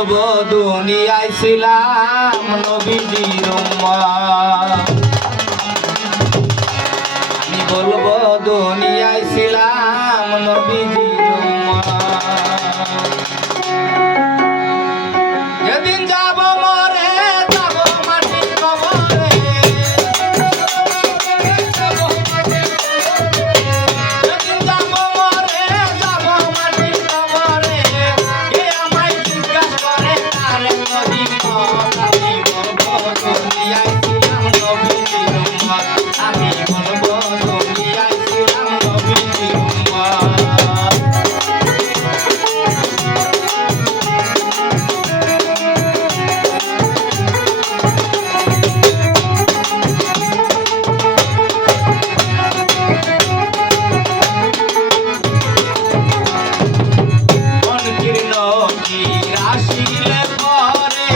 বলবো দুনিয়ায় ছিলাম নবীজির উম্মত। আমি বলবো দুনিয়ায় ছিলাম নবীজির উম্মত। যেদিন যাব মরে যাব মাটির কবরে, যেদিন যাব মরে যাব মাটির কবরে, কে আমায় জিজ্ঞাসা করে কার নবী মত। আমি বলবো দুনিয়ায় ছিলাম নবীজির উম্মত। আমি বলবো দুনিয়ায় ছিলাম নবীজির উম্মত। আসিলে পরে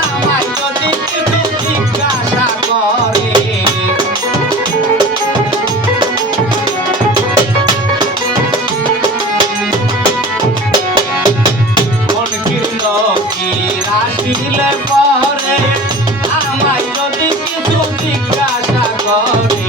আমায় যদি কিছু জিজ্ঞাসা করে, আসিলে পরে আমায় যদি কিছু জিজ্ঞাসা করে,